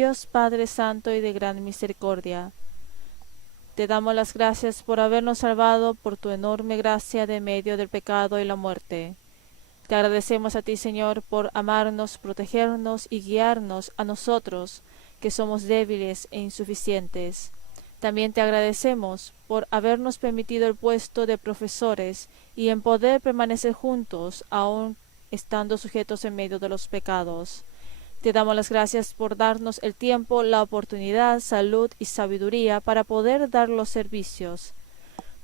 Dios Padre Santo y de gran misericordia, te damos las gracias por habernos salvado por tu enorme gracia de medio del pecado y la muerte. Te agradecemos a ti, Señor, por amarnos, protegernos y guiarnos a nosotros, que somos débiles e insuficientes. También te agradecemos por habernos permitido el puesto de profesores y en poder permanecer juntos, aun estando sujetos en medio de los pecados. Te damos las gracias por darnos el tiempo, la oportunidad, salud y sabiduría para poder dar los servicios.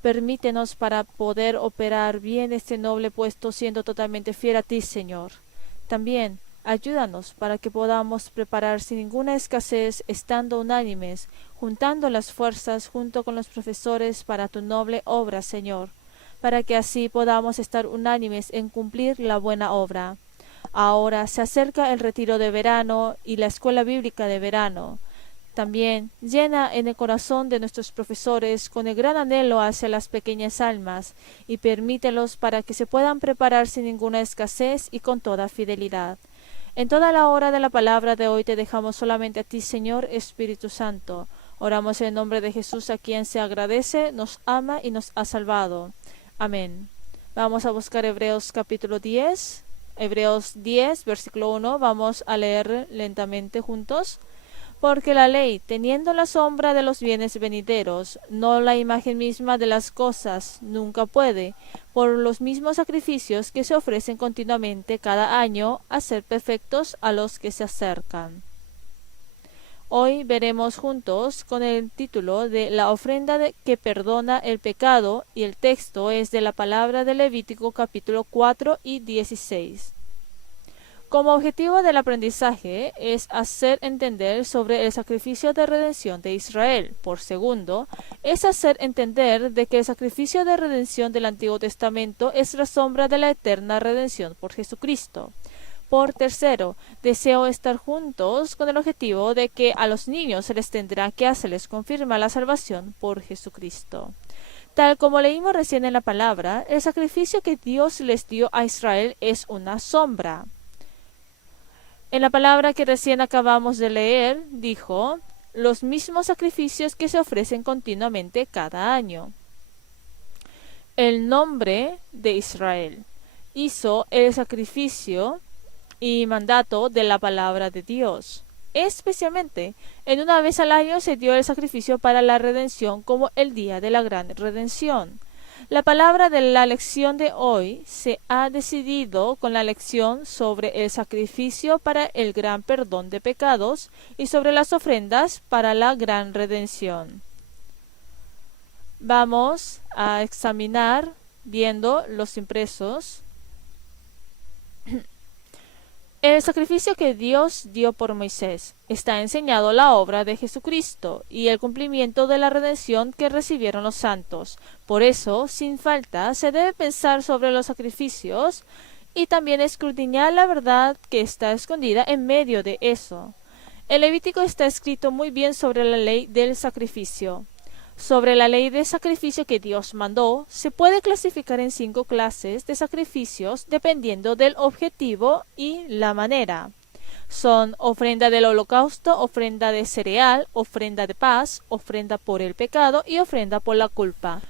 Permítenos para poder operar bien este noble puesto siendo totalmente fiel a ti, Señor. También ayúdanos para que podamos preparar sin ninguna escasez, estando unánimes, juntando las fuerzas junto con los profesores para tu noble obra, Señor, para que así podamos estar unánimes en cumplir la buena obra. Ahora se acerca el retiro de verano y la escuela bíblica de verano. También llena en el corazón de nuestros profesores con el gran anhelo hacia las pequeñas almas y permítelos para que se puedan preparar sin ninguna escasez y con toda fidelidad. En toda la hora de la palabra de hoy te dejamos solamente a ti, Señor Espíritu Santo. Oramos en el nombre de Jesús, a quien se agradece, nos ama y nos ha salvado. Amén. Vamos a buscar Hebreos capítulo 10. Hebreos 10, versículo 1. Vamos a leer lentamente juntos. Porque la ley, teniendo la sombra de los bienes venideros, no la imagen misma de las cosas, nunca puede, por los mismos sacrificios que se ofrecen continuamente cada año, hacer perfectos a los que se acercan. Hoy veremos juntos con el título de La ofrenda que perdona el pecado, y el texto es de la palabra de Levítico capítulo 4 y 16. Como objetivo del aprendizaje es hacer entender sobre el sacrificio de redención de Israel. Por segundo, es hacer entender de que el sacrificio de redención del Antiguo Testamento es la sombra de la eterna redención por Jesucristo. Por tercero, deseo estar juntos con el objetivo de que a los niños se les tendrá que hacerles confirmar la salvación por Jesucristo. Tal como leímos recién en la palabra, el sacrificio que Dios les dio a Israel es una sombra. En la palabra que recién acabamos de leer, dijo, los mismos sacrificios que se ofrecen continuamente cada año. El nombre de Israel hizo el sacrificio y mandato de la palabra de Dios. Especialmente, en una vez al año se dio el sacrificio para la redención como el día de la gran redención. La palabra de la lección de hoy se ha decidido con la lección sobre el sacrificio para el gran perdón de pecados y sobre las ofrendas para la gran redención. Vamos a examinar viendo los impresos. El sacrificio que Dios dio por Moisés está enseñado la obra de Jesucristo y el cumplimiento de la redención que recibieron los santos. Por eso, sin falta, se debe pensar sobre los sacrificios y también escudriñar la verdad que está escondida en medio de eso. El Levítico está escrito muy bien sobre la ley del sacrificio. Sobre la ley de sacrificio que Dios mandó, se puede clasificar en 5 clases de sacrificios dependiendo del objetivo y la manera. Son ofrenda del holocausto, ofrenda de cereal, ofrenda de paz, ofrenda por el pecado y ofrenda por la culpa.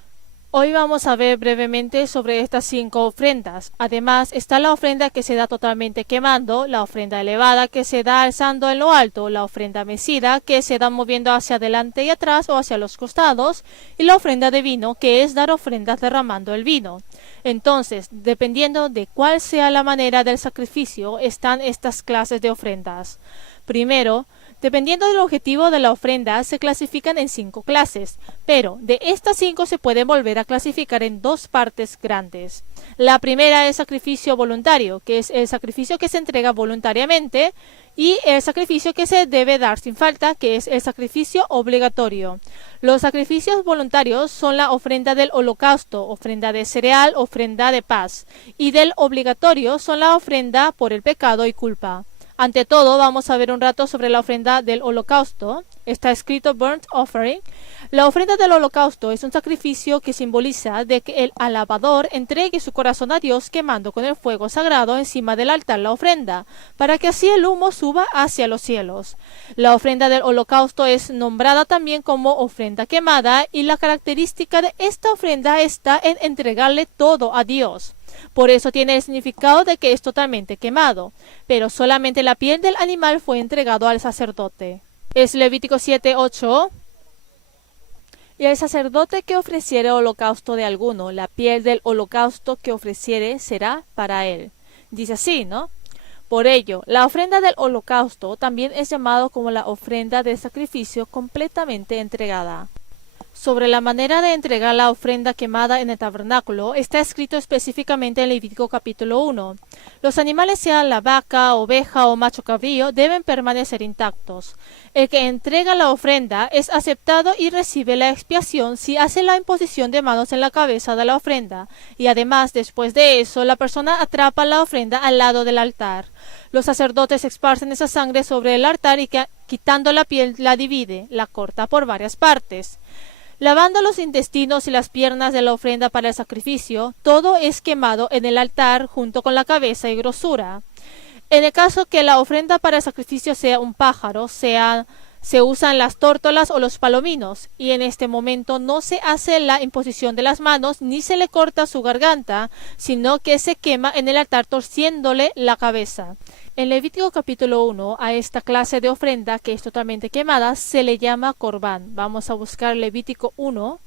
Hoy vamos a ver brevemente sobre estas 5 ofrendas. Además, está la ofrenda que se da totalmente quemando, la ofrenda elevada que se da alzando en lo alto, la ofrenda mecida que se da moviendo hacia adelante y atrás o hacia los costados, y la ofrenda de vino que es dar ofrendas derramando el vino. Entonces, dependiendo de cuál sea la manera del sacrificio, están estas clases de ofrendas. Primero, dependiendo del objetivo de la ofrenda, se clasifican en 5 clases, pero de estas 5 se pueden volver a clasificar en 2 partes grandes. La primera es sacrificio voluntario, que es el sacrificio que se entrega voluntariamente, y el sacrificio que se debe dar sin falta, que es el sacrificio obligatorio. Los sacrificios voluntarios son la ofrenda del holocausto, ofrenda de cereal, ofrenda de paz, y del obligatorio son la ofrenda por el pecado y culpa. Ante todo, vamos a ver un rato sobre la ofrenda del holocausto. Está escrito burnt offering. La ofrenda del holocausto es un sacrificio que simboliza de que el alabador entregue su corazón a Dios quemando con el fuego sagrado encima del altar la ofrenda, para que así el humo suba hacia los cielos. La ofrenda del holocausto es nombrada también como ofrenda quemada, y la característica de esta ofrenda está en entregarle todo a Dios. Por eso tiene el significado de que es totalmente quemado, pero solamente la piel del animal fue entregado al sacerdote. Es Levítico 7:8. Y el sacerdote que ofreciere holocausto de alguno, la piel del holocausto que ofreciere será para él. Dice así, ¿no? Por ello, la ofrenda del holocausto también es llamado como la ofrenda de sacrificio completamente entregada. Sobre la manera de entregar la ofrenda quemada en el tabernáculo está escrito específicamente en Levítico capítulo 1. Los animales, sean la vaca, oveja o macho cabrío, deben permanecer intactos. El que entrega la ofrenda es aceptado y recibe la expiación si hace la imposición de manos en la cabeza de la ofrenda, y además después de eso la persona atrapa la ofrenda al lado del altar. Los sacerdotes esparcen esa sangre sobre el altar y quitando la piel la divide, la corta por varias partes. Lavando los intestinos y las piernas de la ofrenda para el sacrificio, todo es quemado en el altar junto con la cabeza y grosura. En el caso que la ofrenda para el sacrificio sea un pájaro, se usan las tórtolas o los palominos, y en este momento no se hace la imposición de las manos ni se le corta su garganta, sino que se quema en el altar torciéndole la cabeza. En Levítico capítulo 1, a esta clase de ofrenda que es totalmente quemada se le llama corbán. Vamos a buscar Levítico 1.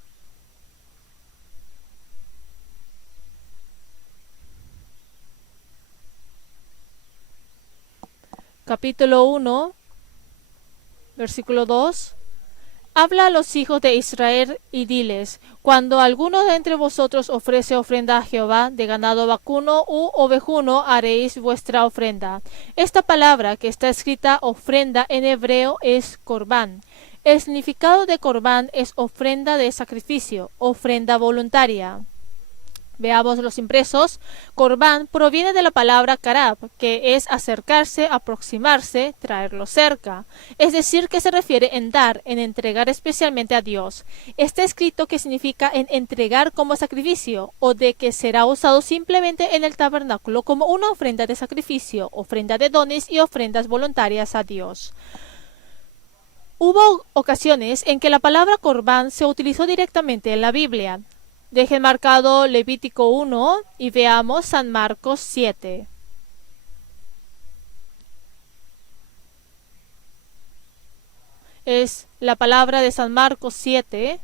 Capítulo 1, versículo 2. Habla a los hijos de Israel y diles: cuando alguno de entre vosotros ofrece ofrenda a Jehová, de ganado vacuno u ovejuno haréis vuestra ofrenda. Esta palabra que está escrita ofrenda en hebreo es corbán. El significado de corbán es ofrenda de sacrificio, ofrenda voluntaria. Veamos los impresos. Corbán proviene de la palabra karab, que es acercarse, aproximarse, traerlo cerca. Es decir, que se refiere en dar, en entregar especialmente a Dios. Está escrito que significa en entregar como sacrificio, o de que será usado simplemente en el tabernáculo como una ofrenda de sacrificio, ofrenda de dones y ofrendas voluntarias a Dios. Hubo ocasiones en que la palabra corbán se utilizó directamente en la Biblia. Dejen marcado Levítico 1 y veamos San Marcos 7. Es la palabra de San Marcos 7.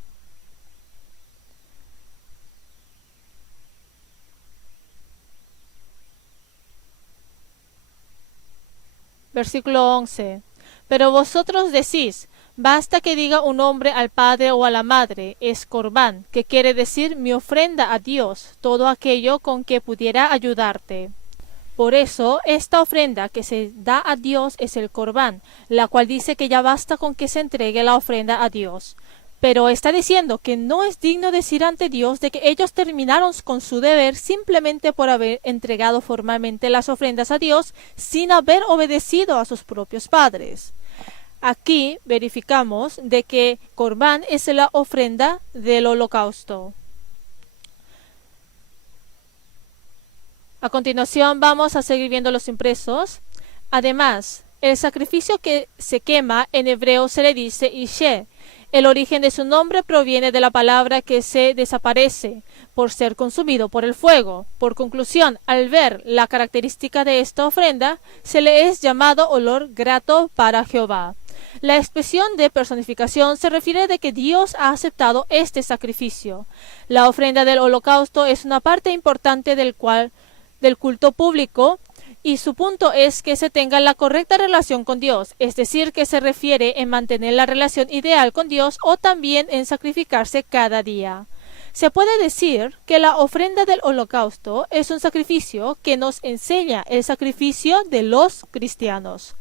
Versículo 11. Pero vosotros decís: basta que diga un hombre al padre o a la madre, es corbán, que quiere decir mi ofrenda a Dios, todo aquello con que pudiera ayudarte. Por eso, esta ofrenda que se da a Dios es el corbán, la cual dice que ya basta con que se entregue la ofrenda a Dios. Pero está diciendo que no es digno decir ante Dios de que ellos terminaron con su deber simplemente por haber entregado formalmente las ofrendas a Dios sin haber obedecido a sus propios padres. Aquí verificamos de que corbán es la ofrenda del holocausto. A continuación vamos a seguir viendo los impresos. Además, el sacrificio que se quema en hebreo se le dice Ishe. El origen de su nombre proviene de la palabra que se desaparece, por ser consumido por el fuego. Por conclusión, al ver la característica de esta ofrenda, se le es llamado olor grato para Jehová. La expresión de personificación se refiere de que Dios ha aceptado este sacrificio. La ofrenda del holocausto es una parte importante del culto público, y su punto es que se tenga la correcta relación con Dios, es decir, que se refiere en mantener la relación ideal con Dios o también en sacrificarse cada día. Se puede decir que la ofrenda del holocausto es un sacrificio que nos enseña el sacrificio de los cristianos.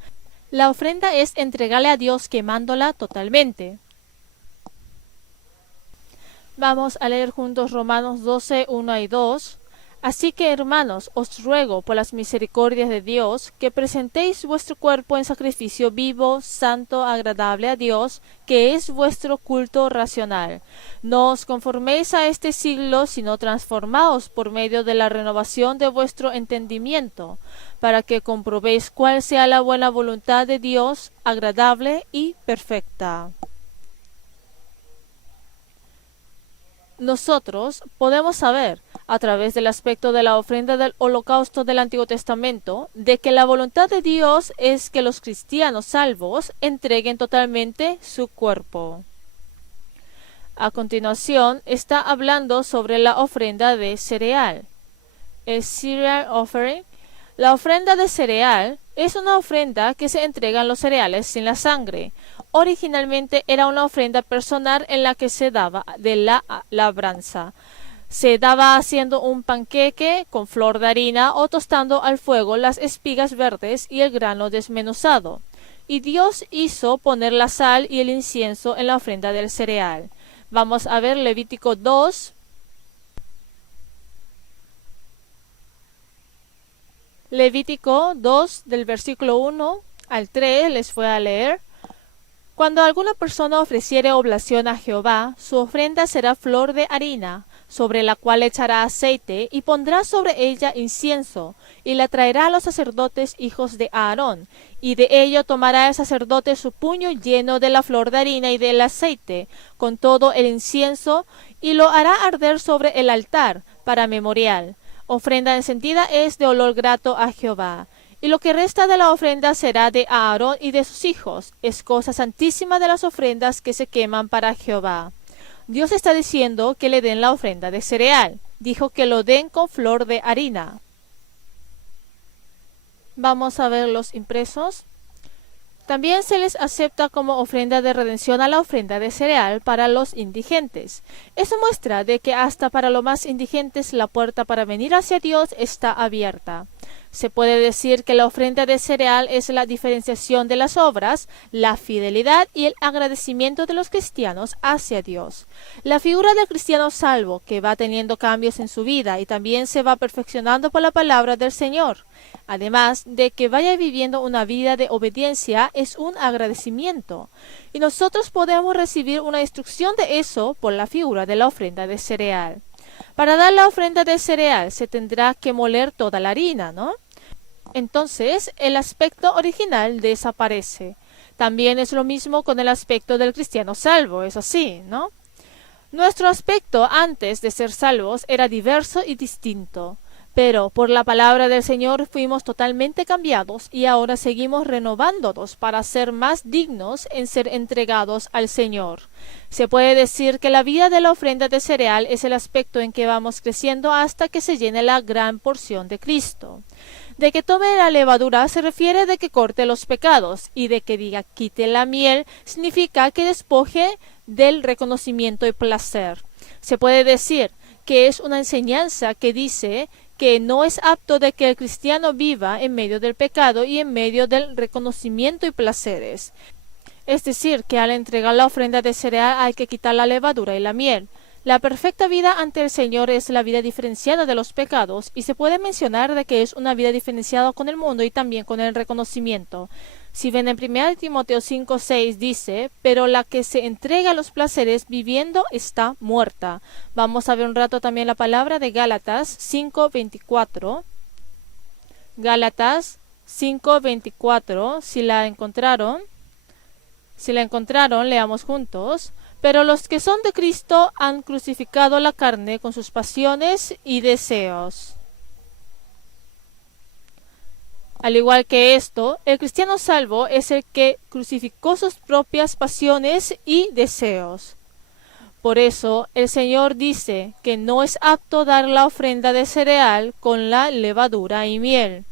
La ofrenda es entregarle a Dios quemándola totalmente. Vamos a leer juntos Romanos 12, 1 y 2. Así que, hermanos, os ruego por las misericordias de Dios que presentéis vuestro cuerpo en sacrificio vivo, santo, agradable a Dios, que es vuestro culto racional. No os conforméis a este siglo, sino transformaos por medio de la renovación de vuestro entendimiento, para que comprobéis cuál sea la buena voluntad de Dios, agradable y perfecta. Nosotros podemos saber, a través del aspecto de la ofrenda del holocausto del Antiguo Testamento, de que la voluntad de Dios es que los cristianos salvos entreguen totalmente su cuerpo. A continuación, está hablando sobre la ofrenda de cereal. El cereal offering. La ofrenda de cereal es una ofrenda que se entregan los cereales sin la sangre. Originalmente era una ofrenda personal en la que se daba de la labranza. Se daba haciendo un panqueque con flor de harina o tostando al fuego las espigas verdes y el grano desmenuzado. Y Dios hizo poner la sal y el incienso en la ofrenda del cereal. Vamos a ver Levítico 2. Levítico 2 del versículo 1 al 3 les voy a leer. Cuando alguna persona ofreciere oblación a Jehová, su ofrenda será flor de harina, sobre la cual echará aceite y pondrá sobre ella incienso, y la traerá a los sacerdotes hijos de Aarón, y de ello tomará el sacerdote su puño lleno de la flor de harina y del aceite, con todo el incienso, y lo hará arder sobre el altar, para memorial. Ofrenda encendida es de olor grato a Jehová. Y lo que resta de la ofrenda será de Aarón y de sus hijos. Es cosa santísima de las ofrendas que se queman para Jehová. Dios está diciendo que le den la ofrenda de cereal. Dijo que lo den con flor de harina. Vamos a ver los impresos. También se les acepta como ofrenda de redención a la ofrenda de cereal para los indigentes. Eso muestra de que hasta para los más indigentes la puerta para venir hacia Dios está abierta. Se puede decir que la ofrenda de cereal es la diferenciación de las obras, la fidelidad y el agradecimiento de los cristianos hacia Dios. La figura del cristiano salvo, que va teniendo cambios en su vida y también se va perfeccionando por la palabra del Señor, además de que vaya viviendo una vida de obediencia, es un agradecimiento. Y nosotros podemos recibir una instrucción de eso por la figura de la ofrenda de cereal. Para dar la ofrenda de cereal se tendrá que moler toda la harina, ¿no? Entonces el aspecto original desaparece. También es lo mismo con el aspecto del cristiano salvo, es así, ¿no? Nuestro aspecto antes de ser salvos era diverso y distinto, pero por la palabra del Señor fuimos totalmente cambiados y ahora seguimos renovándonos para ser más dignos en ser entregados al Señor. Se puede decir que la vida de la ofrenda de cereal es el aspecto en que vamos creciendo hasta que se llene la gran porción de Cristo. De que tome la levadura se refiere de que corte los pecados, y de que diga quite la miel significa que despoje del reconocimiento y placer. Se puede decir que es una enseñanza que dice que no es apto de que el cristiano viva en medio del pecado y en medio del reconocimiento y placeres. Es decir, que al entregar la ofrenda de cereal hay que quitar la levadura y la miel. La perfecta vida ante el Señor es la vida diferenciada de los pecados, y se puede mencionar de que es una vida diferenciada con el mundo y también con el reconocimiento. Si ven en 1 Timoteo 5:6 dice, pero la que se entrega a los placeres viviendo está muerta. Vamos a ver un rato también la palabra de Gálatas 5:24. Gálatas 5:24, si la encontraron, leamos juntos. Pero los que son de Cristo han crucificado la carne con sus pasiones y deseos. Al igual que esto, el cristiano salvo es el que crucificó sus propias pasiones y deseos. Por eso el Señor dice que no es apto dar la ofrenda de cereal con la levadura y miel.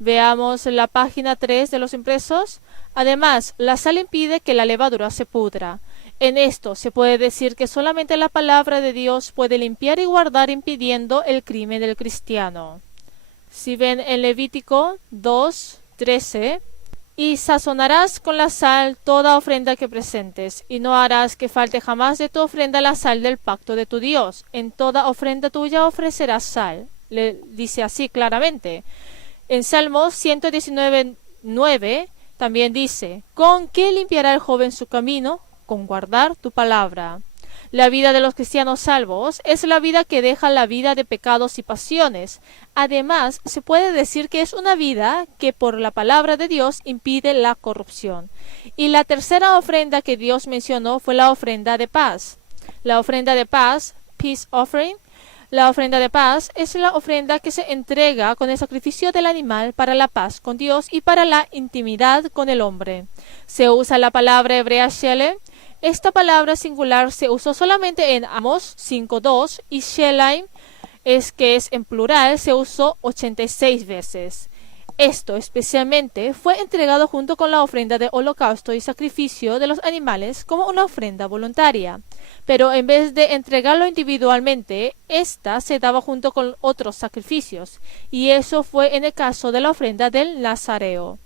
Veamos la página 3 de los impresos. Además, la sal impide que la levadura se pudra. En esto se puede decir que solamente la palabra de Dios puede limpiar y guardar impidiendo el crimen del cristiano. Si ven en Levítico 2:13, y sazonarás con la sal toda ofrenda que presentes, y no harás que falte jamás de tu ofrenda la sal del pacto de tu Dios. En toda ofrenda tuya ofrecerás sal. le dice así claramente. En Salmos 119:9 también dice, ¿con qué limpiará el joven su camino? Con guardar tu palabra. La vida de los cristianos salvos es la vida que deja la vida de pecados y pasiones. Además, se puede decir que es una vida que por la palabra de Dios impide la corrupción. Y la tercera ofrenda que Dios mencionó fue la ofrenda de paz. La ofrenda de paz, peace offering. La ofrenda de paz es la ofrenda que se entrega con el sacrificio del animal para la paz con Dios y para la intimidad con el hombre. Se usa la palabra hebrea shelem. Esta palabra singular se usó solamente en Amos 5:2 y shelem, que es en plural, se usó 86 veces. Esto especialmente fue entregado junto con la ofrenda de holocausto y sacrificio de los animales como una ofrenda voluntaria. Pero en vez de entregarlo individualmente, esta se daba junto con otros sacrificios, y eso fue en el caso de la ofrenda del Nazareo.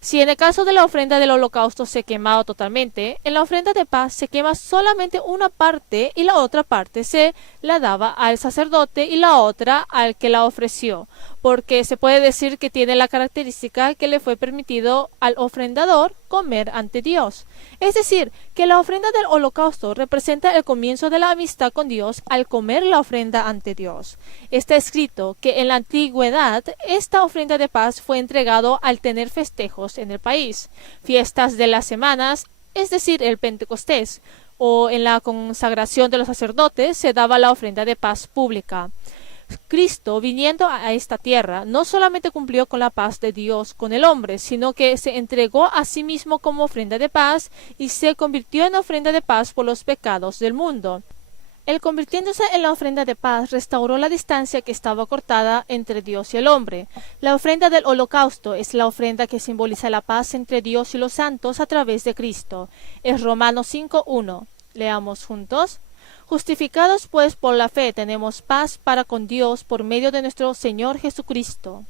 Si en el caso de la ofrenda del holocausto se quemaba totalmente, en la ofrenda de paz se quema solamente una parte y la otra parte se la daba al sacerdote y la otra al que la ofreció, porque se puede decir que tiene la característica que le fue permitido al ofrendador comer ante Dios. Es decir, que la ofrenda del holocausto representa el comienzo de la amistad con Dios al comer la ofrenda ante Dios. Está escrito que en la antigüedad esta ofrenda de paz fue entregado al tener festejos en el país, fiestas de las semanas, es decir, el Pentecostés, o en la consagración de los sacerdotes se daba la ofrenda de paz pública. Cristo, viniendo a esta tierra, no solamente cumplió con la paz de Dios con el hombre, sino que se entregó a sí mismo como ofrenda de paz y se convirtió en ofrenda de paz por los pecados del mundo. Él, convirtiéndose en la ofrenda de paz, restauró la distancia que estaba cortada entre Dios y el hombre. La ofrenda del holocausto es la ofrenda que simboliza la paz entre Dios y los santos a través de Cristo. Es Romanos 5:1. Leamos juntos. Justificados pues por la fe tenemos paz para con Dios por medio de nuestro Señor Jesucristo.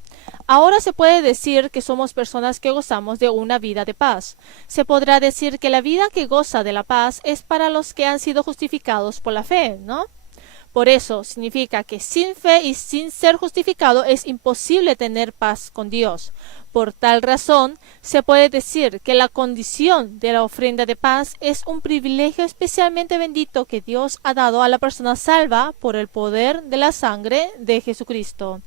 Ahora se puede decir que somos personas que gozamos de una vida de paz. Se podrá decir que la vida que goza de la paz es para los que han sido justificados por la fe, ¿no? Por eso significa que sin fe y sin ser justificado es imposible tener paz con Dios. Por tal razón, se puede decir que la condición de la ofrenda de paz es un privilegio especialmente bendito que Dios ha dado a la persona salva por el poder de la sangre de Jesucristo.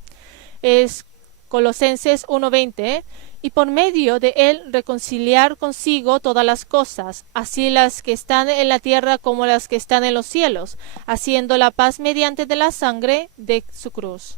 Es Colosenses 1:20, y por medio de él reconciliar consigo todas las cosas, así las que están en la tierra como las que están en los cielos, haciendo la paz mediante de la sangre de su cruz.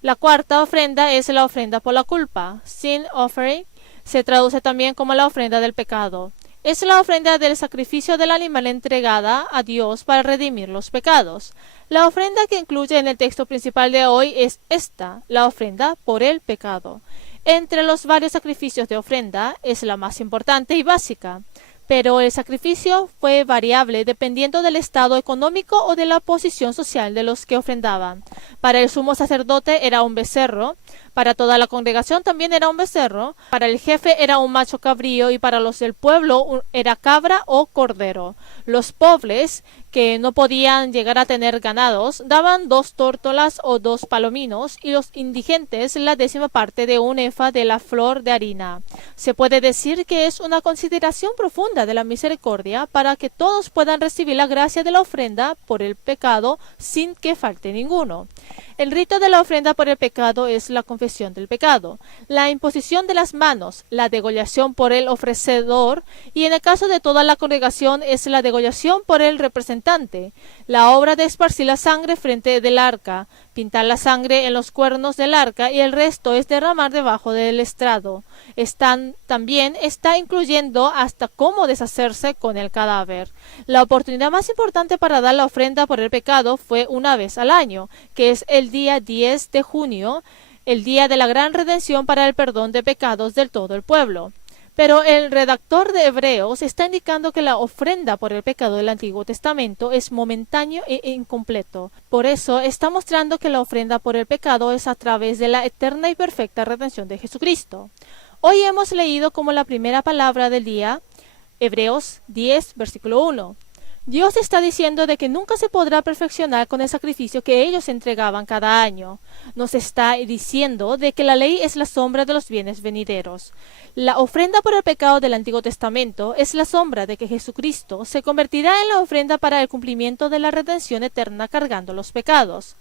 La cuarta ofrenda es la ofrenda por la culpa. Sin offering se traduce también como la ofrenda del pecado. Es la ofrenda del sacrificio del animal entregada a Dios para redimir los pecados. La ofrenda que incluye en el texto principal de hoy es esta, la ofrenda por el pecado. Entre los varios sacrificios de ofrenda es la más importante y básica, pero el sacrificio fue variable dependiendo del estado económico o de la posición social de los que ofrendaban. Para el sumo sacerdote era un becerro, para toda la congregación también era un becerro, para el jefe era un macho cabrío y para los del pueblo era cabra o cordero. Los pobres, que no podían llegar a tener ganados, daban 2 tórtolas o 2 palominos y los indigentes la 10ª parte de un efa de la flor de harina. Se puede decir que es una consideración profunda de la misericordia para que todos puedan recibir la gracia de la ofrenda por el pecado sin que falte ninguno. El rito de la ofrenda por el pecado es la confesión del pecado, la imposición de las manos, la degollación por el ofrecedor y en el caso de toda la congregación es la degollación por el representante. La obra de esparcir la sangre frente del arca, pintar la sangre en los cuernos del arca y el resto es derramar debajo del estrado. También está incluyendo hasta cómo deshacerse con el cadáver. La oportunidad más importante para dar la ofrenda por el pecado fue una vez al año, que es el día 10 de junio, el día de la gran redención para el perdón de pecados del todo el pueblo. Pero el redactor de Hebreos está indicando que la ofrenda por el pecado del Antiguo Testamento es momentáneo e incompleto. Por eso está mostrando que la ofrenda por el pecado es a través de la eterna y perfecta redención de Jesucristo. Hoy hemos leído como la primera palabra del día, Hebreos 10, versículo 1. Dios está diciendo de que nunca se podrá perfeccionar con el sacrificio que ellos entregaban cada año. Nos está diciendo de que la ley es la sombra de los bienes venideros. La ofrenda por el pecado del Antiguo Testamento es la sombra de que Jesucristo se convertirá en la ofrenda para el cumplimiento de la redención eterna cargando los pecados.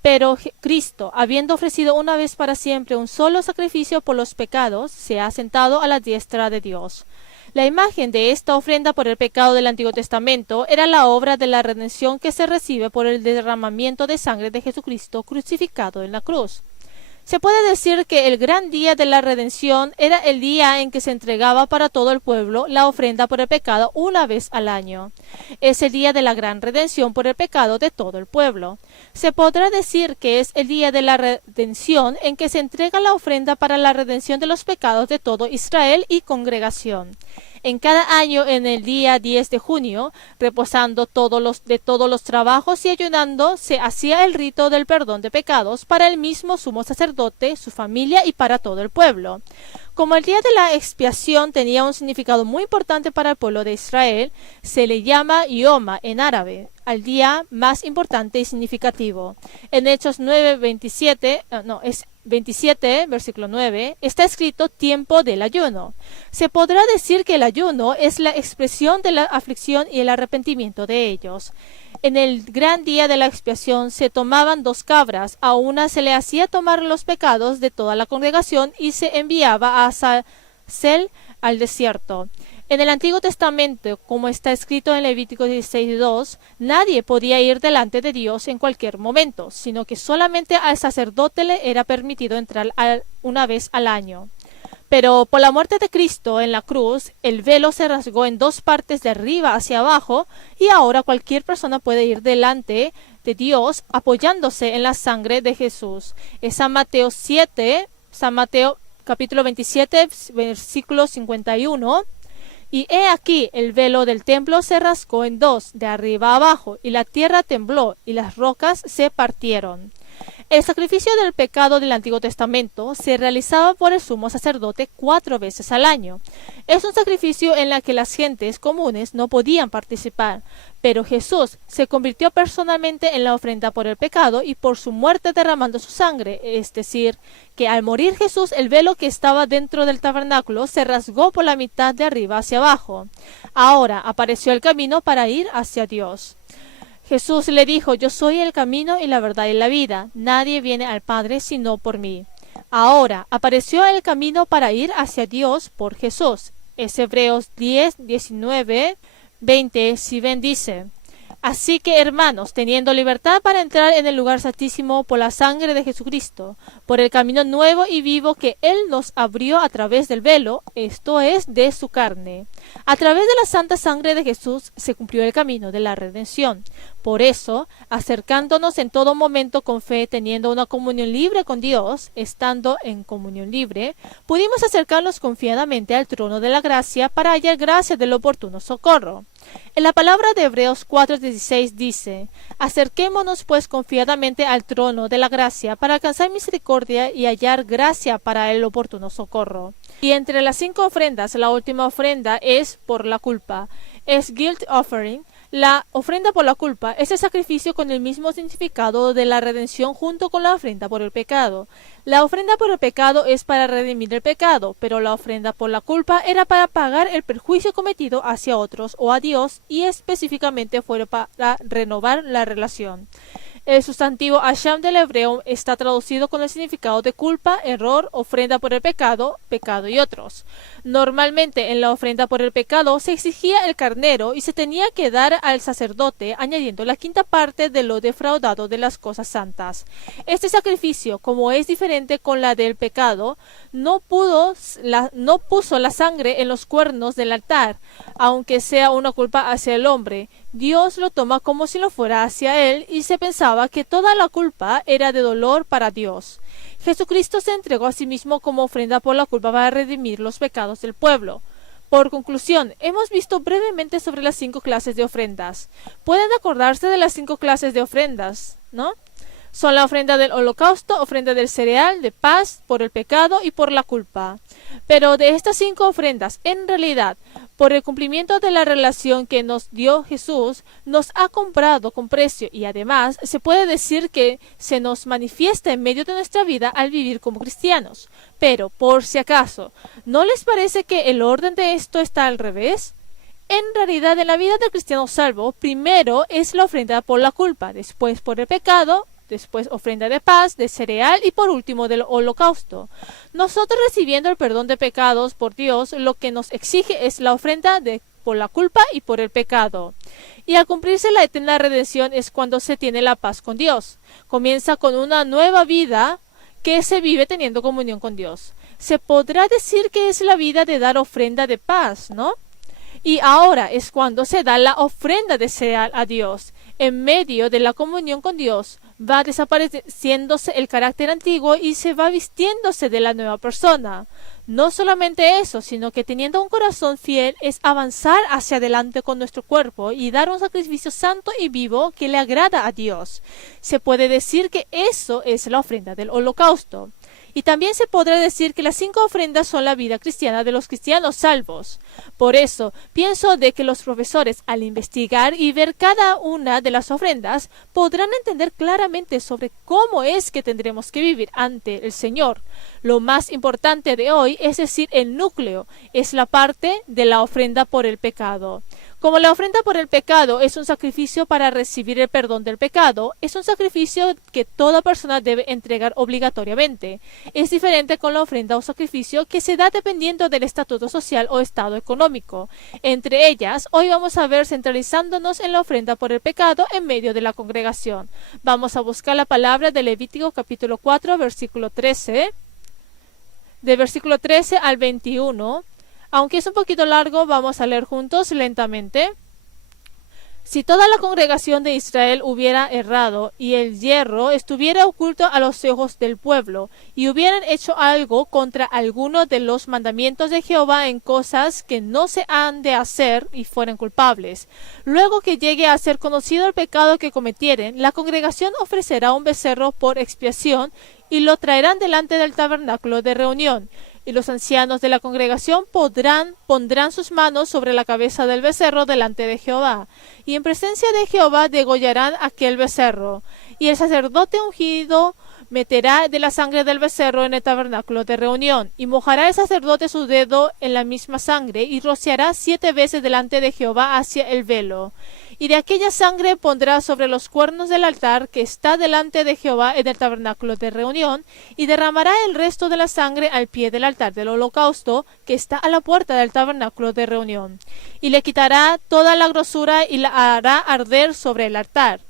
Pero Cristo, habiendo ofrecido una vez para siempre un solo sacrificio por los pecados, se ha sentado a la diestra de Dios. La imagen de esta ofrenda por el pecado del Antiguo Testamento era la obra de la redención que se recibe por el derramamiento de sangre de Jesucristo crucificado en la cruz. Se puede decir que el gran día de la redención era el día en que se entregaba para todo el pueblo la ofrenda por el pecado una vez al año. Es el día de la gran redención por el pecado de todo el pueblo. Se podrá decir que es el día de la redención en que se entrega la ofrenda para la redención de los pecados de todo Israel y congregación. En cada año, en el día 10 de junio, reposando de todos los trabajos y ayunando, se hacía el rito del perdón de pecados para el mismo sumo sacerdote, su familia y para todo el pueblo. Como el día de la expiación tenía un significado muy importante para el pueblo de Israel, se le llama Yoma en árabe, al día más importante y significativo. En Hechos 27, versículo 9, está escrito tiempo del ayuno. Se podrá decir que el ayuno es la expresión de la aflicción y el arrepentimiento de ellos. En el gran día de la expiación se tomaban 2 cabras, a una se le hacía tomar los pecados de toda la congregación y se enviaba a Azazel al desierto. En el Antiguo Testamento, como está escrito en Levítico 16:2, nadie podía ir delante de Dios en cualquier momento, sino que solamente al sacerdote le era permitido entrar una vez al año. Pero por la muerte de Cristo en la cruz, el velo se rasgó en 2 partes de arriba hacia abajo y ahora cualquier persona puede ir delante de Dios apoyándose en la sangre de Jesús. Es San Mateo capítulo 27, versículo 51. Y he aquí el velo del templo se rasgó en 2, de arriba a abajo, y la tierra tembló, y las rocas se partieron. El sacrificio del pecado del Antiguo Testamento se realizaba por el sumo sacerdote 4 veces al año. Es un sacrificio en el que las gentes comunes no podían participar, pero Jesús se convirtió personalmente en la ofrenda por el pecado y por su muerte derramando su sangre, es decir, que al morir Jesús el velo que estaba dentro del tabernáculo se rasgó por la mitad de arriba hacia abajo. Ahora apareció el camino para ir hacia Dios. Jesús le dijo, yo soy el camino y la verdad y la vida. Nadie viene al Padre sino por mí. Ahora apareció el camino para ir hacia Dios por Jesús. Es Hebreos 10, 19, 20, si ven dice. Así que, hermanos, teniendo libertad para entrar en el lugar santísimo por la sangre de Jesucristo, por el camino nuevo y vivo que Él nos abrió a través del velo, esto es, de su carne. A través de la santa sangre de Jesús se cumplió el camino de la redención. Por eso, acercándonos en todo momento con fe, teniendo una comunión libre con Dios, estando en comunión libre, pudimos acercarnos confiadamente al trono de la gracia para hallar gracia del oportuno socorro. En la palabra de Hebreos 4:16 dice, acerquémonos pues confiadamente al trono de la gracia para alcanzar misericordia y hallar gracia para el oportuno socorro. Y entre las 5 ofrendas, la última ofrenda es por la culpa, es guilt offering. La ofrenda por la culpa es el sacrificio con el mismo significado de la redención junto con la ofrenda por el pecado. La ofrenda por el pecado es para redimir el pecado, pero la ofrenda por la culpa era para pagar el perjuicio cometido hacia otros o a Dios y específicamente fue para renovar la relación. El sustantivo asham del hebreo está traducido con el significado de culpa, error, ofrenda por el pecado, pecado y otros. Normalmente en la ofrenda por el pecado se exigía el carnero y se tenía que dar al sacerdote añadiendo la 5ª parte de lo defraudado de las cosas santas. Este sacrificio, como es diferente con la del pecado, no puso la sangre en los cuernos del altar, aunque sea una culpa hacia el hombre. Dios lo toma como si lo fuera hacia él y se pensaba que toda la culpa era de dolor para Dios. Jesucristo se entregó a sí mismo como ofrenda por la culpa para redimir los pecados del pueblo. Por conclusión, hemos visto brevemente sobre las 5 clases de ofrendas. ¿Pueden acordarse de las 5 clases de ofrendas, no? Son la ofrenda del holocausto, ofrenda del cereal, de paz, por el pecado y por la culpa. Pero de estas 5 ofrendas, en realidad, por el cumplimiento de la relación que nos dio Jesús, nos ha comprado con precio y además se puede decir que se nos manifiesta en medio de nuestra vida al vivir como cristianos. Pero, por si acaso, ¿no les parece que el orden de esto está al revés? En realidad, en la vida del cristiano salvo, primero es la ofrenda por la culpa, después por el pecado, después ofrenda de paz, de cereal y por último del holocausto. Nosotros recibiendo el perdón de pecados por Dios, lo que nos exige es la ofrenda por la culpa y por el pecado. Y al cumplirse la eterna redención es cuando se tiene la paz con Dios. Comienza con una nueva vida que se vive teniendo comunión con Dios. Se podrá decir que es la vida de dar ofrenda de paz, ¿no? Y ahora es cuando se da la ofrenda de cereal a Dios. En medio de la comunión con Dios va desapareciéndose el carácter antiguo y se va vistiéndose de la nueva persona. No solamente eso, sino que teniendo un corazón fiel es avanzar hacia adelante con nuestro cuerpo y dar un sacrificio santo y vivo que le agrada a Dios. Se puede decir que eso es la ofrenda del holocausto. Y también se podrá decir que las 5 ofrendas son la vida cristiana de los cristianos salvos. Por eso, pienso de que los profesores, al investigar y ver cada una de las ofrendas, podrán entender claramente sobre cómo es que tendremos que vivir ante el Señor. Lo más importante de hoy, es decir, el núcleo, es la parte de la ofrenda por el pecado. Como la ofrenda por el pecado es un sacrificio para recibir el perdón del pecado, es un sacrificio que toda persona debe entregar obligatoriamente. Es diferente con la ofrenda o sacrificio que se da dependiendo del estatuto social o estado económico. Entre ellas, hoy vamos a ver centralizándonos en la ofrenda por el pecado en medio de la congregación. Vamos a buscar la palabra de Levítico capítulo 4, versículo 13, de versículo 13 al 21. Aunque es un poquito largo, vamos a leer juntos lentamente. Si toda la congregación de Israel hubiera errado y el hierro estuviera oculto a los ojos del pueblo y hubieran hecho algo contra alguno de los mandamientos de Jehová en cosas que no se han de hacer y fueran culpables, luego que llegue a ser conocido el pecado que cometieren, la congregación ofrecerá un becerro por expiación y lo traerán delante del tabernáculo de reunión. Y los ancianos de la congregación pondrán sus manos sobre la cabeza del becerro delante de Jehová, y en presencia de Jehová degollarán aquel becerro. Y el sacerdote ungido meterá de la sangre del becerro en el tabernáculo de reunión, y mojará el sacerdote su dedo en la misma sangre, y rociará 7 veces delante de Jehová hacia el velo. Y de aquella sangre pondrá sobre los cuernos del altar que está delante de Jehová en el tabernáculo de reunión, y derramará el resto de la sangre al pie del altar del holocausto que está a la puerta del tabernáculo de reunión. Y le quitará toda la grosura y la hará arder sobre el altar.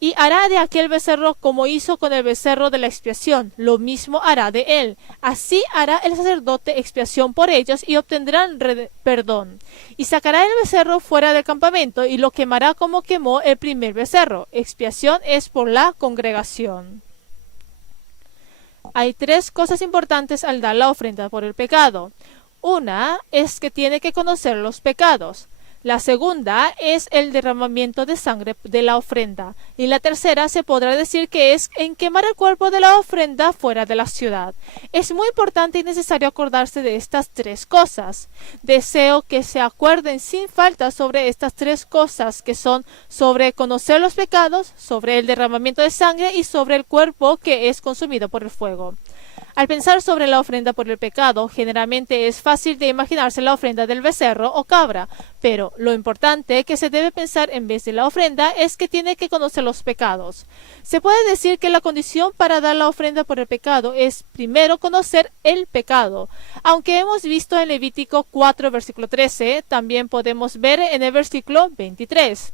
Y hará de aquel becerro como hizo con el becerro de la expiación, lo mismo hará de él. Así hará el sacerdote expiación por ellos y obtendrán perdón. Y sacará el becerro fuera del campamento y lo quemará como quemó el primer becerro. Expiación es por la congregación. Hay 3 cosas importantes al dar la ofrenda por el pecado. Una es que tiene que conocer los pecados. La segunda es el derramamiento de sangre de la ofrenda. Y la tercera se podrá decir que es en quemar el cuerpo de la ofrenda fuera de la ciudad. Es muy importante y necesario acordarse de estas 3 cosas. Deseo que se acuerden sin falta sobre estas 3 cosas, que son sobre conocer los pecados, sobre el derramamiento de sangre y sobre el cuerpo que es consumido por el fuego. Al pensar sobre la ofrenda por el pecado, generalmente es fácil de imaginarse la ofrenda del becerro o cabra, pero lo importante que se debe pensar en vez de la ofrenda es que tiene que conocer los pecados. Se puede decir que la condición para dar la ofrenda por el pecado es primero conocer el pecado. Aunque hemos visto en Levítico 4, versículo 13, también podemos ver en el versículo 23.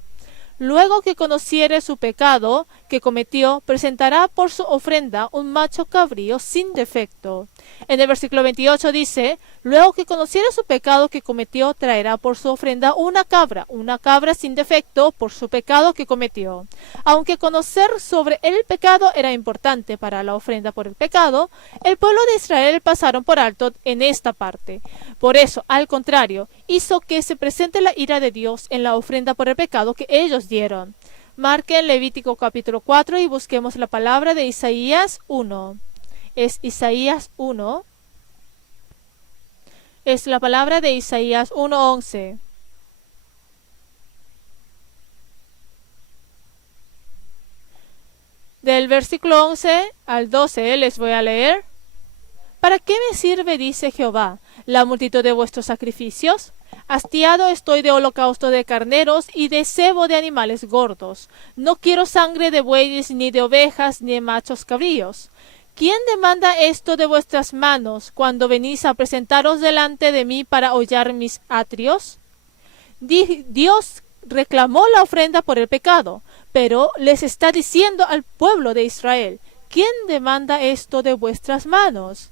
Luego que conociere su pecado que cometió, presentará por su ofrenda un macho cabrío sin defecto. En el versículo 28 dice, luego que conociere su pecado que cometió, traerá por su ofrenda una cabra sin defecto por su pecado que cometió. Aunque conocer sobre el pecado era importante para la ofrenda por el pecado, el pueblo de Israel pasaron por alto en esta parte. Por eso, al contrario, hizo que se presente la ira de Dios en la ofrenda por el pecado que ellos dieron. Marquen Levítico capítulo 4 y busquemos la palabra de Isaías 1. Es Isaías 1. Es la palabra de Isaías 1:11. Del versículo 11 al 12 les voy a leer. ¿Para qué me sirve, dice Jehová, la multitud de vuestros sacrificios? Hastiado estoy de holocausto de carneros y de cebo de animales gordos. No quiero sangre de bueyes, ni de ovejas, ni de machos cabríos. ¿Quién demanda esto de vuestras manos cuando venís a presentaros delante de mí para hollar mis atrios? Dios reclamó la ofrenda por el pecado, pero les está diciendo al pueblo de Israel, ¿quién demanda esto de vuestras manos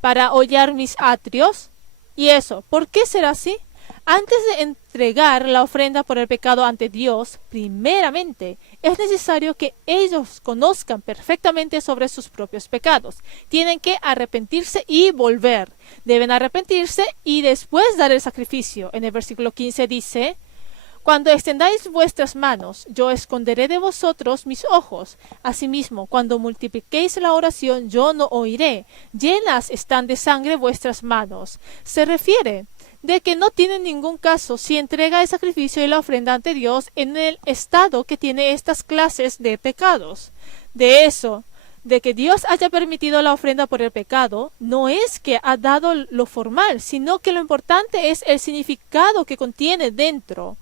para hollar mis atrios? ¿Y eso por qué será así? Antes de entregar la ofrenda por el pecado ante Dios, primeramente es necesario que ellos conozcan perfectamente sobre sus propios pecados. Tienen que arrepentirse y volver. Deben arrepentirse y después dar el sacrificio. En el versículo 15 dice: cuando extendáis vuestras manos, yo esconderé de vosotros mis ojos. Asimismo, cuando multipliquéis la oración, yo no oiré. Llenas están de sangre vuestras manos. Se refiere de que no tiene ningún caso si entrega el sacrificio y la ofrenda ante Dios en el estado que tiene estas clases de pecados. De eso, de que Dios haya permitido la ofrenda por el pecado, no es que ha dado lo formal, sino que lo importante es el significado que contiene dentro.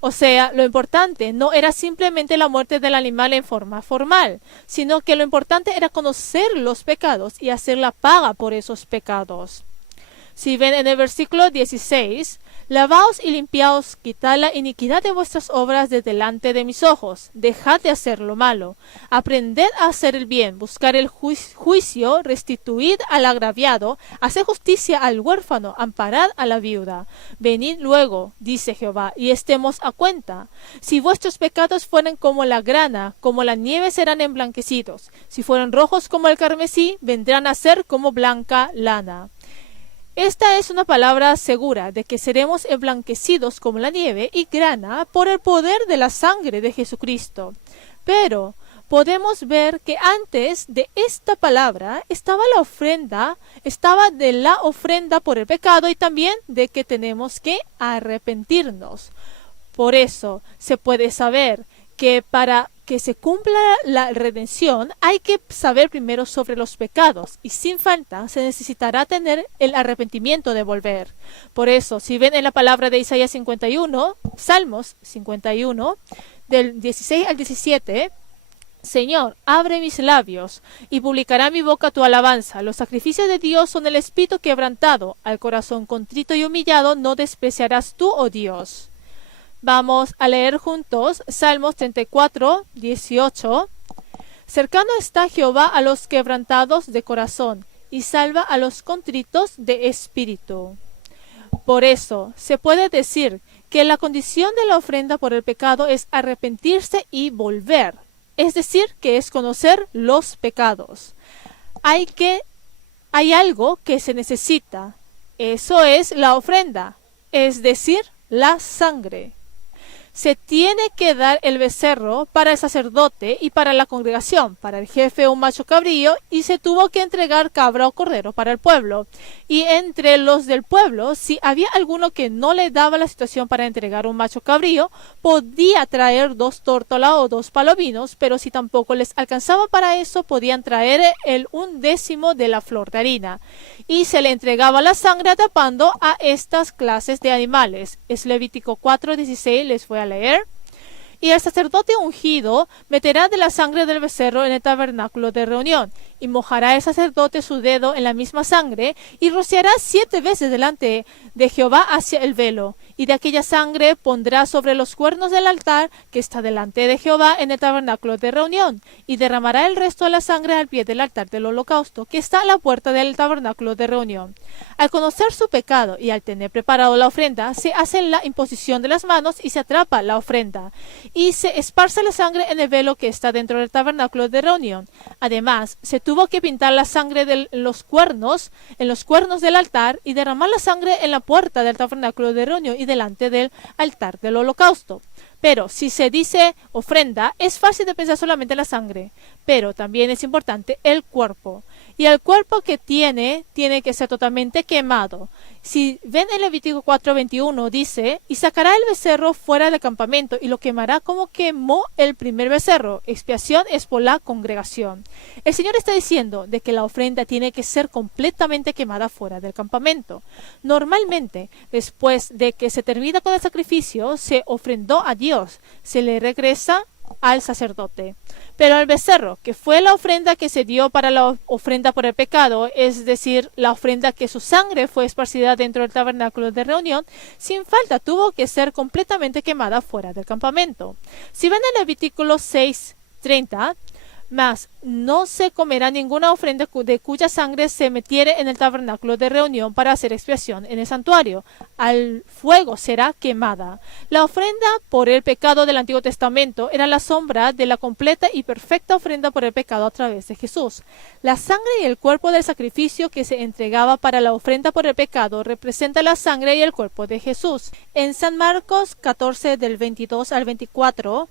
O sea, lo importante no era simplemente la muerte del animal en forma formal, sino que lo importante era conocer los pecados y hacer la paga por esos pecados. Si ven en el versículo 16, lavaos y limpiaos, quitad la iniquidad de vuestras obras de delante de mis ojos, dejad de hacer lo malo, aprended a hacer el bien, buscar el juicio, restituid al agraviado, haced justicia al huérfano, amparad a la viuda. Venid luego, dice Jehová, y estemos a cuenta. Si vuestros pecados fueren como la grana, como la nieve serán emblanquecidos. Si fueren rojos como el carmesí, vendrán a ser como blanca lana. Esta es una palabra segura de que seremos emblanquecidos como la nieve y grana por el poder de la sangre de Jesucristo. Pero podemos ver que antes de esta palabra estaba la ofrenda por el pecado y también de que tenemos que arrepentirnos. Por eso se puede saber que para que se cumpla la redención hay que saber primero sobre los pecados y sin falta se necesitará tener el arrepentimiento de volver. Por eso, si ven en la palabra de Isaías 51, Salmos 51, del 16 al 17, Señor, abre mis labios y publicará mi boca tu alabanza. Los sacrificios de Dios son el espíritu quebrantado, al corazón contrito y humillado no despreciarás tú, oh Dios. Vamos a leer juntos Salmos 34, 18. Cercano está Jehová a los quebrantados de corazón y salva a los contritos de espíritu. Por eso se puede decir que la condición de la ofrenda por el pecado es arrepentirse y volver. Es decir, que es conocer los pecados. Hay algo que se necesita. Eso es la ofrenda, es decir, la sangre. Se tiene que dar el becerro para el sacerdote y para la congregación, para el jefe un macho cabrío, y se tuvo que entregar cabra o cordero para el pueblo. Y entre los del pueblo, si había alguno que no le daba la situación para entregar un macho cabrío, podía traer 2 tórtolas o 2 palominos, pero si tampoco les alcanzaba para eso, podían traer el 1/10 de la flor de harina. Y se le entregaba la sangre tapando a estas clases de animales. Es Levítico 4:16, les voy a leer. Y el sacerdote ungido meterá de la sangre del becerro en el tabernáculo de reunión, y mojará el sacerdote su dedo en la misma sangre, y rociará 7 veces delante de Jehová hacia el velo, y de aquella sangre pondrá sobre los cuernos del altar que está delante de Jehová en el tabernáculo de reunión, y derramará el resto de la sangre al pie del altar del holocausto, que está a la puerta del tabernáculo de reunión. Al conocer su pecado y al tener preparado la ofrenda, se hace la imposición de las manos y se atrapa la ofrenda, y se esparce la sangre en el velo que está dentro del tabernáculo de reunión. Además, se tuvo que pintar la sangre en los cuernos del altar, y derramar la sangre en la puerta del tabernáculo de reunión, y delante del altar del holocausto. Pero si se dice ofrenda, es fácil de pensar solamente en la sangre, pero también es importante el cuerpo. Y el cuerpo que tiene que ser totalmente quemado. Si ven en Levítico 4:21 dice, y sacará el becerro fuera del campamento y lo quemará como quemó el primer becerro. Expiación es por la congregación. El Señor está diciendo de que la ofrenda tiene que ser completamente quemada fuera del campamento. Normalmente, después de que se termina con el sacrificio, se ofrendó a Dios, se le regresa al sacerdote. Pero el becerro, que fue la ofrenda que se dio para la ofrenda por el pecado, es decir, la ofrenda que su sangre fue esparcida dentro del tabernáculo de reunión, sin falta tuvo que ser completamente quemada fuera del campamento. Si ven el Levítico 6:30, mas no se comerá ninguna ofrenda de cuya sangre se metiere en el tabernáculo de reunión para hacer expiación en el santuario. Al fuego será quemada. La ofrenda por el pecado del Antiguo Testamento era la sombra de la completa y perfecta ofrenda por el pecado a través de Jesús. La sangre y el cuerpo del sacrificio que se entregaba para la ofrenda por el pecado representa la sangre y el cuerpo de Jesús. En San Marcos 14 del 22 al 24,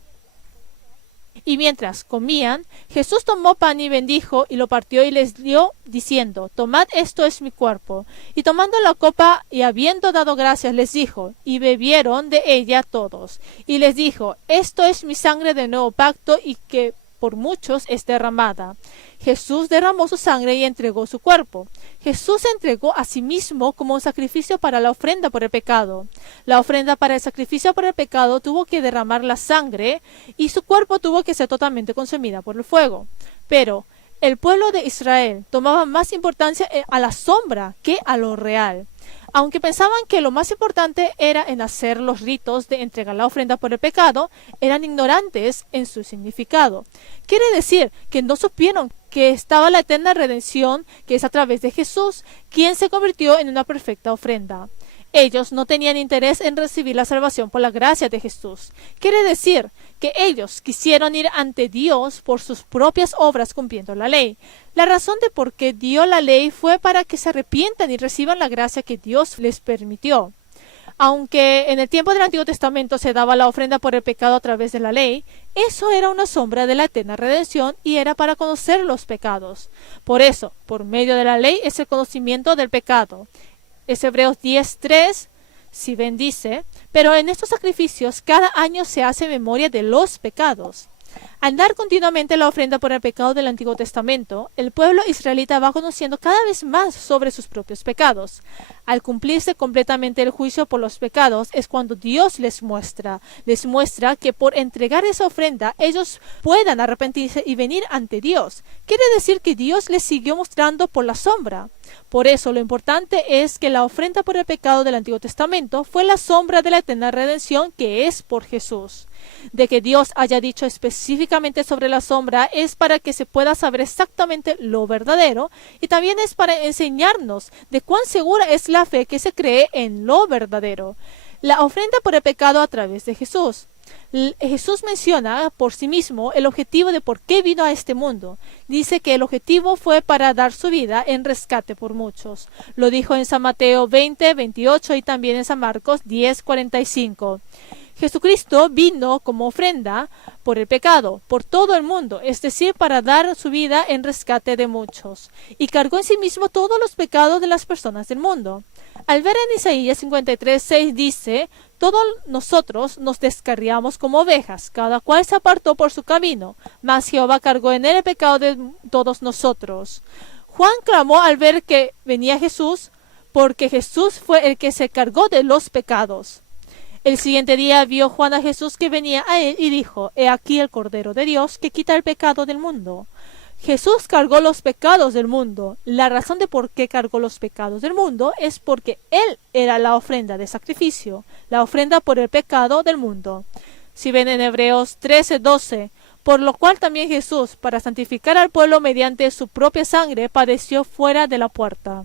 y mientras comían, Jesús tomó pan y bendijo y lo partió y les dio, diciendo, tomad, esto es mi cuerpo. Y tomando la copa y habiendo dado gracias, les dijo, y bebieron de ella todos. Y les dijo, esto es mi sangre del nuevo pacto y que por muchos es derramada. Jesús derramó su sangre y entregó su cuerpo. Jesús se entregó a sí mismo como un sacrificio para la ofrenda por el pecado. La ofrenda para el sacrificio por el pecado tuvo que derramar la sangre y su cuerpo tuvo que ser totalmente consumida por el fuego. Pero el pueblo de Israel tomaba más importancia a la sombra que a lo real. Aunque pensaban que lo más importante era en hacer los ritos de entregar la ofrenda por el pecado, eran ignorantes en su significado. Quiere decir que no supieron que estaba la eterna redención, que es a través de Jesús, quien se convirtió en una perfecta ofrenda. Ellos no tenían interés en recibir la salvación por la gracia de Jesús. Quiere decir que ellos quisieron ir ante Dios por sus propias obras cumpliendo la ley. La razón de por qué dio la ley fue para que se arrepientan y reciban la gracia que Dios les permitió. Aunque en el tiempo del Antiguo Testamento se daba la ofrenda por el pecado a través de la ley, eso era una sombra de la eterna redención y era para conocer los pecados. Por eso, por medio de la ley es el conocimiento del pecado. Es Hebreos 10:3, si ven dice, pero en estos sacrificios cada año se hace memoria de los pecados. Al dar continuamente la ofrenda por el pecado del Antiguo Testamento, el pueblo israelita va conociendo cada vez más sobre sus propios pecados. Al cumplirse completamente el juicio por los pecados es cuando Dios les muestra que por entregar esa ofrenda ellos puedan arrepentirse y venir ante Dios. Quiere decir que Dios les siguió mostrando por la sombra. Por eso lo importante es que la ofrenda por el pecado del Antiguo Testamento fue la sombra de la eterna redención que es por Jesús. De que Dios haya dicho específicamente sobre la sombra es para que se pueda saber exactamente lo verdadero y también es para enseñarnos de cuán segura es la fe que se cree en lo verdadero. La ofrenda por el pecado a través de Jesús. Jesús menciona por sí mismo el objetivo de por qué vino a este mundo. Dice que el objetivo fue para dar su vida en rescate por muchos. Lo dijo en San Mateo 20:28 y también en San Marcos 10:45. Jesucristo vino como ofrenda por el pecado, por todo el mundo, es decir, para dar su vida en rescate de muchos, y cargó en sí mismo todos los pecados de las personas del mundo. Al ver en Isaías 53:6 dice, todos nosotros nos descarriamos como ovejas, cada cual se apartó por su camino, mas Jehová cargó en él el pecado de todos nosotros. Juan clamó al ver que venía Jesús, porque Jesús fue el que se cargó de los pecados. El siguiente día vio Juan a Jesús que venía a él y dijo, he aquí el Cordero de Dios que quita el pecado del mundo. Jesús cargó los pecados del mundo. La razón de por qué cargó los pecados del mundo es porque Él era la ofrenda de sacrificio, la ofrenda por el pecado del mundo. Si ven en Hebreos 13:12, por lo cual también Jesús, para santificar al pueblo mediante su propia sangre, padeció fuera de la puerta.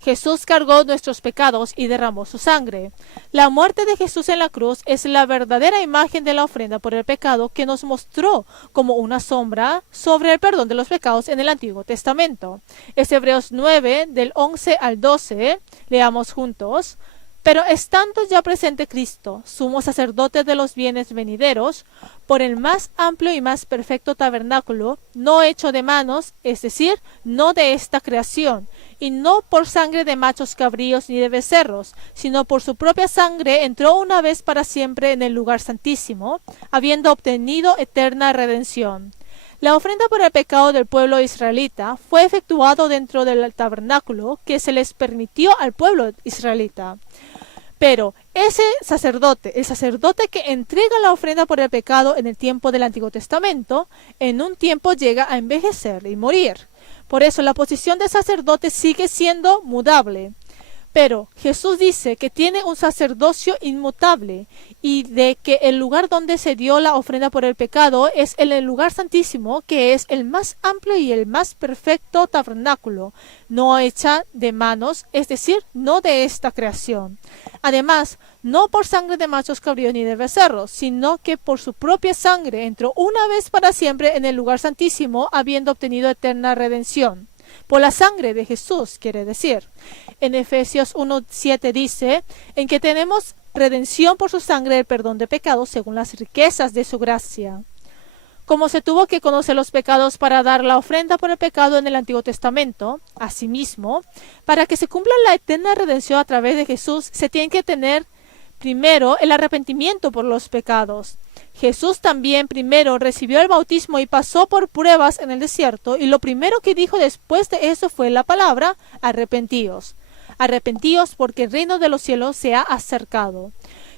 Jesús cargó nuestros pecados y derramó su sangre. La muerte de Jesús en la cruz es la verdadera imagen de la ofrenda por el pecado que nos mostró como una sombra sobre el perdón de los pecados en el Antiguo Testamento. Es Hebreos 9, del 11 al 12. Leamos juntos. Pero estando ya presente Cristo, sumo sacerdote de los bienes venideros, por el más amplio y más perfecto tabernáculo, no hecho de manos, es decir, no de esta creación, y no por sangre de machos cabríos ni de becerros, sino por su propia sangre entró una vez para siempre en el lugar santísimo, habiendo obtenido eterna redención. La ofrenda por el pecado del pueblo israelita fue efectuado dentro del tabernáculo que se les permitió al pueblo israelita. Pero ese sacerdote, el sacerdote que entrega la ofrenda por el pecado en el tiempo del Antiguo Testamento, en un tiempo llega a envejecer y morir. Por eso la posición de sacerdote sigue siendo mudable. Pero Jesús dice que tiene un sacerdocio inmutable y de que el lugar donde se dio la ofrenda por el pecado es el lugar santísimo, que es el más amplio y el más perfecto tabernáculo, no hecha de manos, es decir, no de esta creación. Además, no por sangre de machos cabríos ni de becerros, sino que por su propia sangre entró una vez para siempre en el lugar santísimo, habiendo obtenido eterna redención. Por la sangre de Jesús, quiere decir. En Efesios 1:7 dice, en que tenemos redención por su sangre, el perdón de pecados, según las riquezas de su gracia. Como se tuvo que conocer los pecados para dar la ofrenda por el pecado en el Antiguo Testamento, asimismo, para que se cumpla la eterna redención a través de Jesús, se tiene que tener primero el arrepentimiento por los pecados. Jesús también primero recibió el bautismo y pasó por pruebas en el desierto, y lo primero que dijo después de eso fue la palabra, arrepentíos. Arrepentíos porque el reino de los cielos se ha acercado.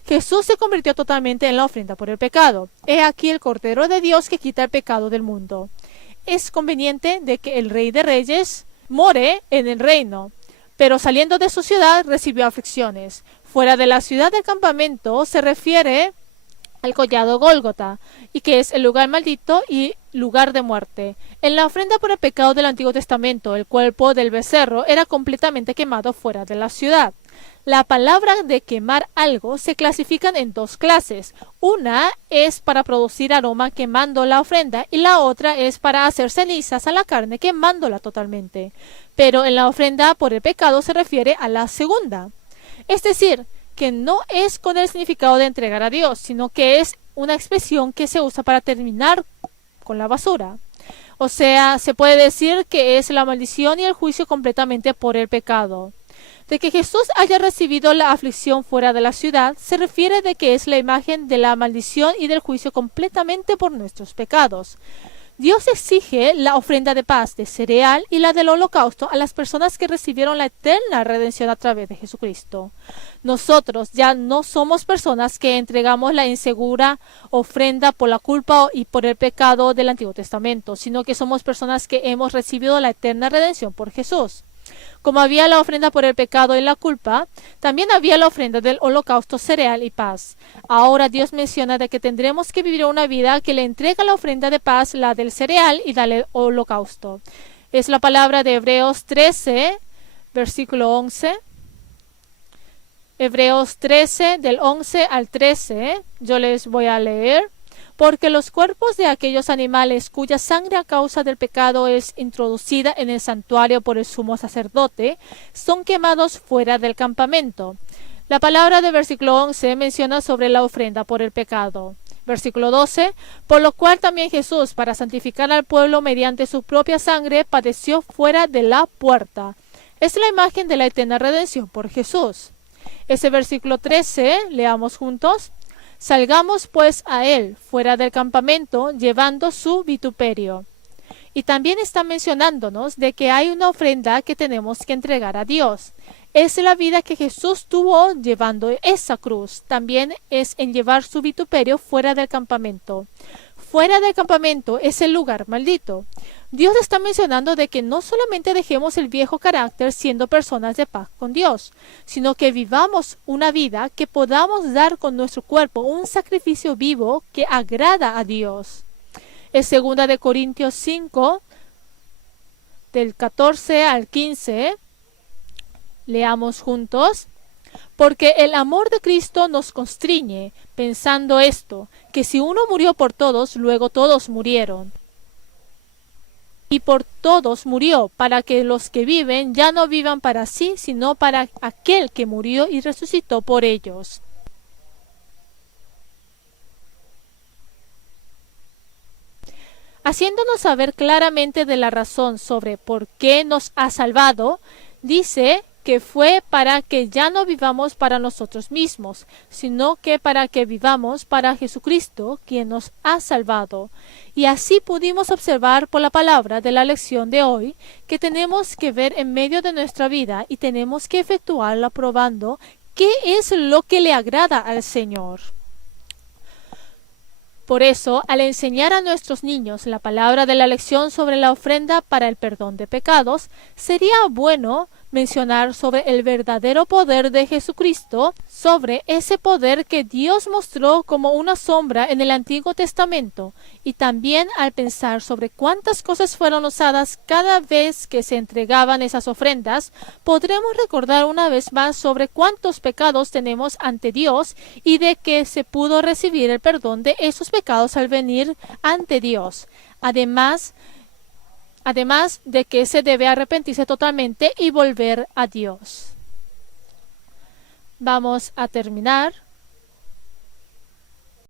Jesús se convirtió totalmente en la ofrenda por el pecado. He aquí el Cordero de Dios que quita el pecado del mundo. Es conveniente de que el Rey de Reyes more en el reino, pero saliendo de su ciudad recibió aflicciones. Fuera de la ciudad del campamento se refiere al collado Gólgota, y que es el lugar maldito y lugar de muerte. En la ofrenda por el pecado del Antiguo Testamento, el cuerpo del becerro era completamente quemado fuera de la ciudad. La palabra de quemar algo se clasifican en dos clases. Una es para producir aroma quemando la ofrenda y la otra es para hacer cenizas a la carne quemándola totalmente. Pero en la ofrenda por el pecado se refiere a la segunda. Es decir, que no es con el significado de entregar a Dios, sino que es una expresión que se usa para terminar con la basura. O sea, se puede decir que es la maldición y el juicio completamente por el pecado. De que Jesús haya recibido la aflicción fuera de la ciudad, se refiere de que es la imagen de la maldición y del juicio completamente por nuestros pecados. Dios exige la ofrenda de paz, de cereal y la del holocausto a las personas que recibieron la eterna redención a través de Jesucristo. Nosotros ya no somos personas que entregamos la insegura ofrenda por la culpa y por el pecado del Antiguo Testamento, sino que somos personas que hemos recibido la eterna redención por Jesús. Como había la ofrenda por el pecado y la culpa, también había la ofrenda del holocausto, cereal y paz. Ahora Dios menciona de que tendremos que vivir una vida que le entrega la ofrenda de paz, la del cereal y la del holocausto. Es la palabra de Hebreos 13, versículo 11. Hebreos 13, del 11 al 13. Yo les voy a leer. Porque los cuerpos de aquellos animales cuya sangre a causa del pecado es introducida en el santuario por el sumo sacerdote, son quemados fuera del campamento. La palabra del versículo 11 menciona sobre la ofrenda por el pecado. Versículo 12, por lo cual también Jesús, para santificar al pueblo mediante su propia sangre, padeció fuera de la puerta. Es la imagen de la eterna redención por Jesús. Ese versículo 13, leamos juntos. Salgamos pues a él fuera del campamento llevando su vituperio. Y también está mencionándonos de que hay una ofrenda que tenemos que entregar a Dios. Es la vida que Jesús tuvo llevando esa cruz. También es en llevar su vituperio fuera del campamento. Fuera del campamento es el lugar maldito. Dios está mencionando de que no solamente dejemos el viejo carácter siendo personas de paz con Dios, sino que vivamos una vida que podamos dar con nuestro cuerpo un sacrificio vivo que agrada a Dios. Es 2 de Corintios 5, del 14 al 15. Leamos juntos. Porque el amor de Cristo nos constriñe, pensando esto, que si uno murió por todos, luego todos murieron. y por todos murió, para que los que viven ya no vivan para sí, sino para aquel que murió y resucitó por ellos. Haciéndonos saber claramente de la razón sobre por qué nos ha salvado, dice que fue para que ya no vivamos para nosotros mismos, sino que para que vivamos para Jesucristo, quien nos ha salvado. Y así pudimos observar por la palabra de la lección de hoy que tenemos que ver en medio de nuestra vida y tenemos que efectuarla probando qué es lo que le agrada al Señor. Por eso, al enseñar a nuestros niños la palabra de la lección sobre la ofrenda para el perdón de pecados, sería bueno mencionar sobre el verdadero poder de Jesucristo, sobre ese poder que Dios mostró como una sombra en el Antiguo Testamento, y también al pensar sobre cuántas cosas fueron usadas cada vez que se entregaban esas ofrendas, podremos recordar una vez más sobre cuántos pecados tenemos ante Dios y de que se pudo recibir el perdón de esos pecados al venir ante Dios. Además de que se debe arrepentirse totalmente y volver a Dios. Vamos a terminar